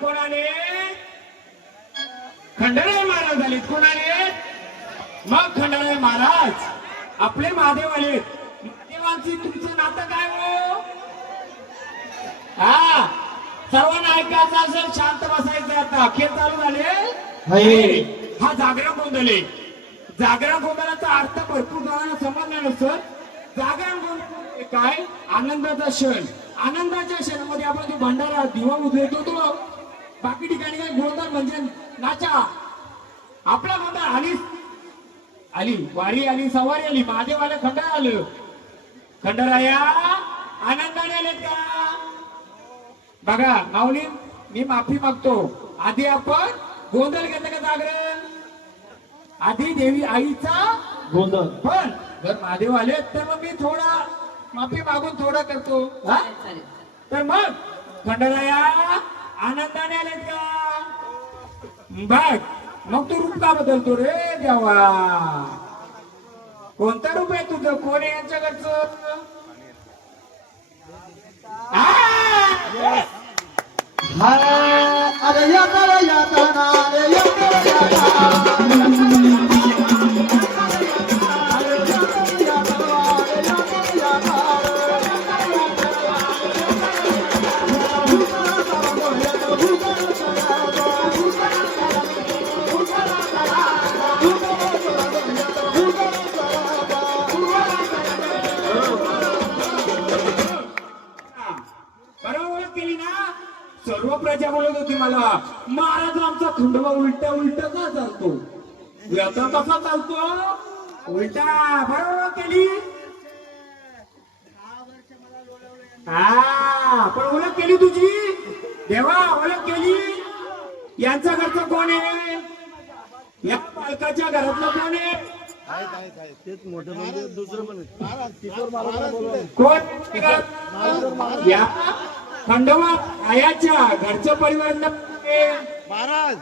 कोण आले? खंडाळा महाराज आले. कोण आले? मग खंडाळा महाराज आपले महादेव आले. महादेवांची तुमचं नातं काय हो? हा, सर्वांना ऐकायचं असेल, शांत बसायचं. आता खेळ चालू झाले. हा जागरण गोंधळ आहे. जागरण गोंधळाचा अर्थ भरपूर जणांना समजला नसतं. जागरण गोंधळ काय? आनंदाचा क्षण. आनंदाच्या क्षणामध्ये आपण जो भंडारा दिवा उजळतो तो बाकी ठिकाणी काय गोंधळ म्हणजे नाचा. आपला गोंधळ आली वारी आली, सवारी आली, महादेव आलं, खंडाळा आलं. खंडाळा आनंदाने आलेत का? बघा माऊली, मी माफी मागतो. आधी आपण गोंधळ घेतलं का? जागरण आधी देवी आईचा गोंधळ. पण जर महादेव आले तर मग मी थोडा माफी मागून थोडा करतो. तर मग खंडाळा आनंदाने आलेत का? बघ मग तू रूप का बदलतो रे देवा? कोणतं रूप आहे तुझं? कोण आहे यांच्याकडचं? अरे सर्व प्रजा बोलत होती मला, महाराज आमचा खंडोबा उलटा उलटा का चालतो? आता कसा चालतो? उलटा. बरोबर केली. हा, पण ओळख केली तुझी देवा, ओळख केली. यांचा घरचा कोण आहे? या बालकाच्या घरातलं कोण आहे? तेच मोठं म्हणजे दुसरं पण कोण? या खंडोबा आयाच्या घरच्या परिवारातलं महाराज.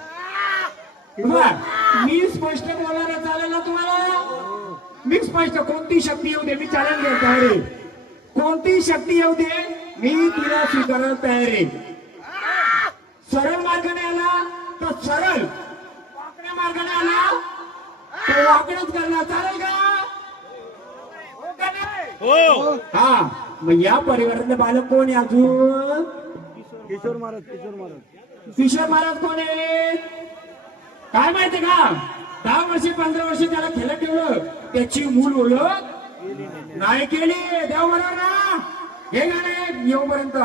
मी स्पष्ट बोलायला चालेल ना तुम्हाला? मी स्पष्ट, कोणती शक्ती येऊ दे मी चॅलेंज करतो. अरे कोणती शक्ती येऊ दे मी तिला स्वीकारायला तयार आहे. सरळ मार्गाने आला तर सरळ, वाकड्या मार्गाने आला तर वाकडच करणार. चालेल का? हो. हा, मग या परिवारातले बालक कोण आहे अजून? किशोर महाराज. किशोर महाराज. किशोर महाराज कोण आहे? काय माहिती का? 10 वर्षे 15 वर्षे त्याला खेळत ठेवलं, त्याची मूल ओळख नाही केली. देव बरोबर ना? हे गाणे येऊपर्यंत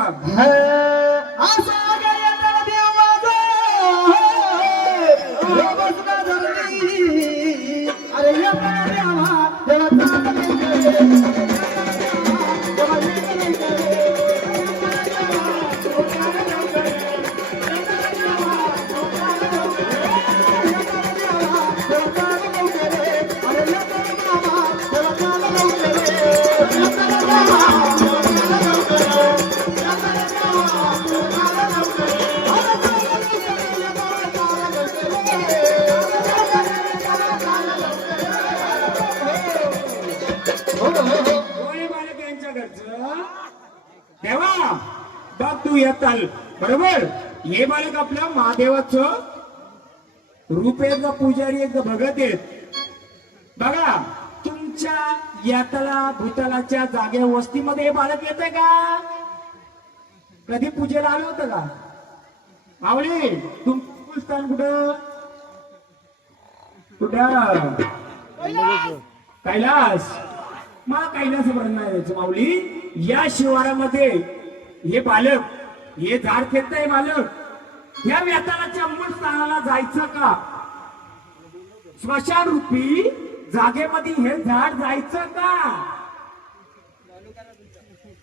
देवा बघ तू येताल बरोबर. हे बालक आपलं महादेवाचं रूप आहेत का? पुजारी आहेत का? भगत आहेत. बघा तुमच्या यातला भूतलाच्या जागे वस्तीमध्ये हे बालक येत का? कधी पूजेला आलं होतं का? माऊली तुमचं स्थान कुठं? कुठं? कैलास. मग कैलासापर्यंत नाही यायचं माऊली. या शिवारामध्ये हे बालक, हे झाड खेळतंय बालक, या व्यातालाच्या मूळ स्थानाला जायचं का? स्मशान रूपी जागेमध्ये हे झाड जायचं का?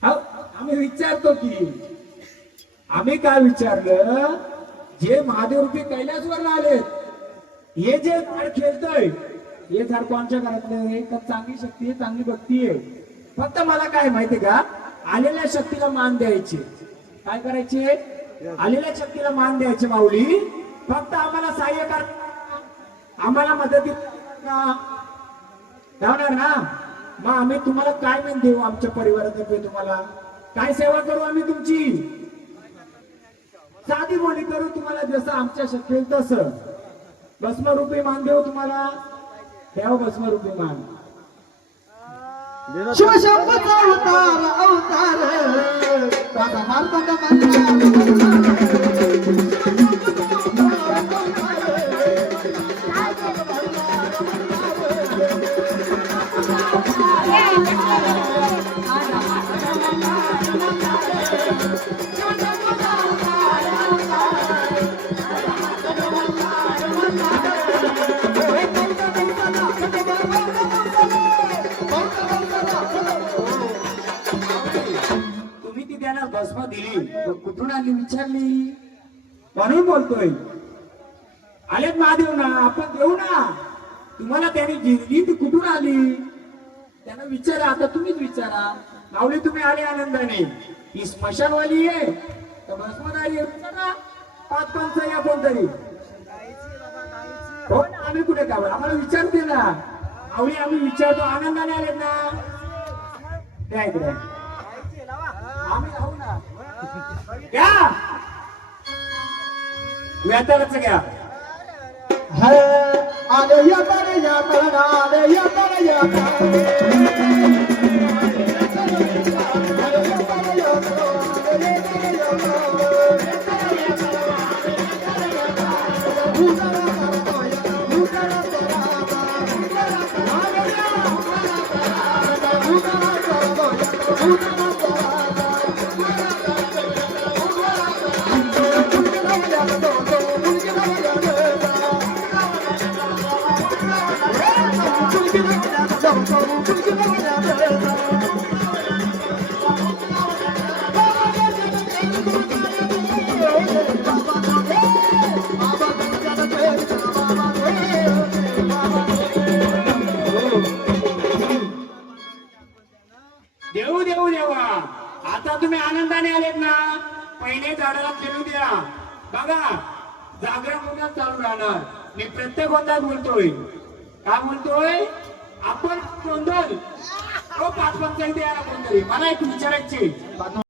आम्ही विचारतो की, आम्ही काय विचारलं? जे महादेव रूपी कैलासवर आलेत, हे जे झाड खेळतंय हे झाड कोणच्या घरातलं? का चांगली शक्ती आहे, चांगली भक्ती आहे. फक्त मला काय माहितीये का? आलेल्या शक्तीला मान द्यायचे. काय करायचे? आलेल्या शक्तीला मान द्यायचे माऊली. फक्त आम्हाला सहाय्य करा, आम्हाला मदती होणार ना? मग आम्ही तुम्हाला काय मान देऊ? आमच्या परिवारातर्फे तुम्हाला काय सेवा करू आम्ही तुमची? साधी बोली करू तुम्हाला, जसं आमच्या शक्य तसं. भस्मरूपी मान देऊ तुम्हाला, द्याव भस्मरूपी मान. दे ना. शिवशंभूचा अवतार अवतार राजा मार्तंड तुम्ही ती त्यांना भस्म दिली, मग कुठून आली विचारली म्हणून बोलतोय. आलेत महादेव ना, आपण देऊ ना. तुम्हाला त्यांनी दिली ती कुठून आली त्यांना विचारा. आता तुम्हीच विचारा. माऊली तुम्ही आले आनंदाने, ही स्मशानवाली आहे तर भस्मदारी आहे, विचारा. 5 पंच या कोणतरी हो ना, आम्ही कुठे का आम्हाला विचारते ना माऊली. आम्ही विचारतो, आनंदाने आलेत ना, द्या इकडे. आम्ही राहू ना, घ्या व्यातालाच घ्या. है आले यातर यातर आले यातर यातर देऊ देऊ देवा. आता तुम्ही आनंदाने आलेत ना, पहिले झाडाला फिरू द्या. बघा जागरण गोंधळ चालू राहणार. मी प्रत्येक गोंधळात बोलतोय, काय बोलतोय आपण गोंधळ 5 पंचायत द्यायला कोणतरी. मला एक विचारायचे